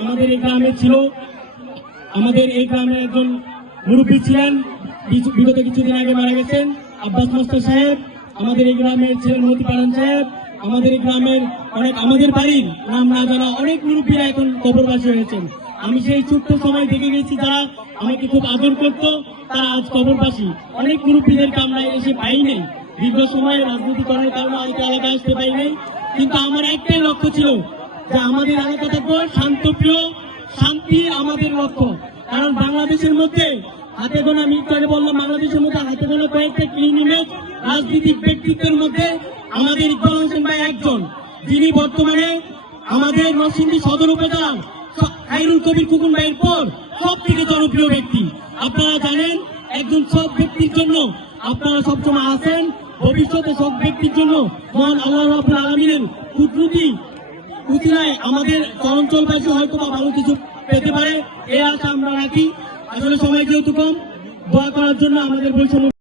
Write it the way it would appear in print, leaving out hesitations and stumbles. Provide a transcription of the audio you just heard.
আমাদের এই গ্রামে ছিল, আমাদের এই গ্রামে একজন মুরব্বী ছিলেন, বিগত কিছুদিন আগে মারা গেছেন আব্বাস মাস্টার সাহেব। আমাদের এই গ্রামের ছিলেন মতি পালন সাহেব। আমাদের এই গ্রামের আমাদের বাড়ির নাম না জানা অনেক মুরব্বীরা এখন কবরবাসী হয়েছেন। আমি সেই ছোট্ট সময় দেখে গেছি যারা আমাকে খুব আদর করত, তারা আজ কবরবাসী। অনেক মুরব্বীদেরকে আমরা এসে পাই নাই, দীর্ঘ সময় রাজনীতিকরণের কারণে হয়তো এলাকায় আসতে পাই নাই। কিন্তু আমার একটাই লক্ষ্য ছিল যে আমাদের এলাকা থাকবো শান্তপ্রিয়, শান্তি আমাদের লক্ষ্য। কারণ বাংলাদেশের মধ্যে হাতে গোনা, আমি একটু আগে বললাম, বাংলাদেশের মধ্যে হাতে গোনা কয়েকটা ক্লিন ইমেজ রাজনৈতিক ব্যক্তিত্বের মধ্যে আমাদের ইকবাল হোসেন ভাই একজন, যিনি বর্তমানে আমাদের নরসিংদী সদর উপজেলার খায়রুল কবির খোকন ভাইয়ের পর সব থেকে জনপ্রিয় ব্যক্তি। আপনারা জানেন, একজন সৎ ব্যক্তির জন্য আপনারা সবসময় আছেন, ভবিষ্যতে সৎ ব্যক্তির জন্য মহান আল্লাহ রাব্বুল আলামিনের কুদরতি উচিলায় আমাদের অঞ্চলবাসী হয়তো বা ভালো কিছু পেতে পারে, এই আশা আমরা রাখি। আসলে সময় যেহেতু কম, দোয়া করার জন্য আমাদের বৈষম্য